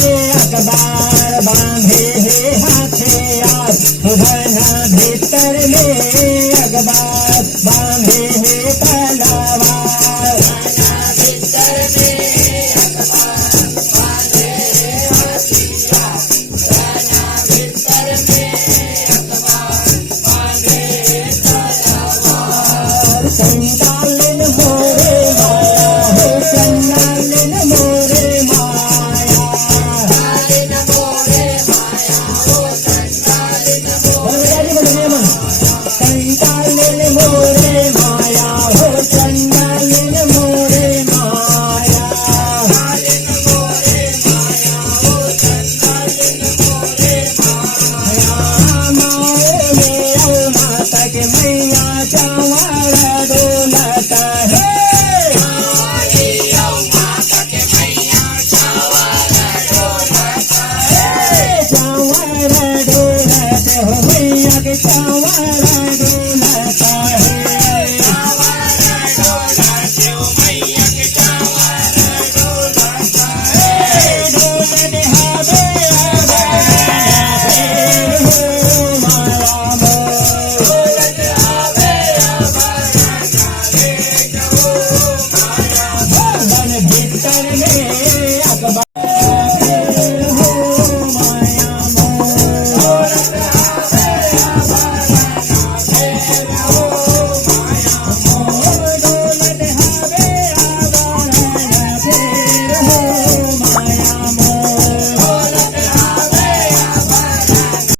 अखबार बांधे है हथियार भीतर में अखबार बांधे है तलवार भीतर में अखबार बांधे है हथियार भीतर में अखबार बांधे है तलवार संतालन मोरे माया हो संतालन मोरे माया Oh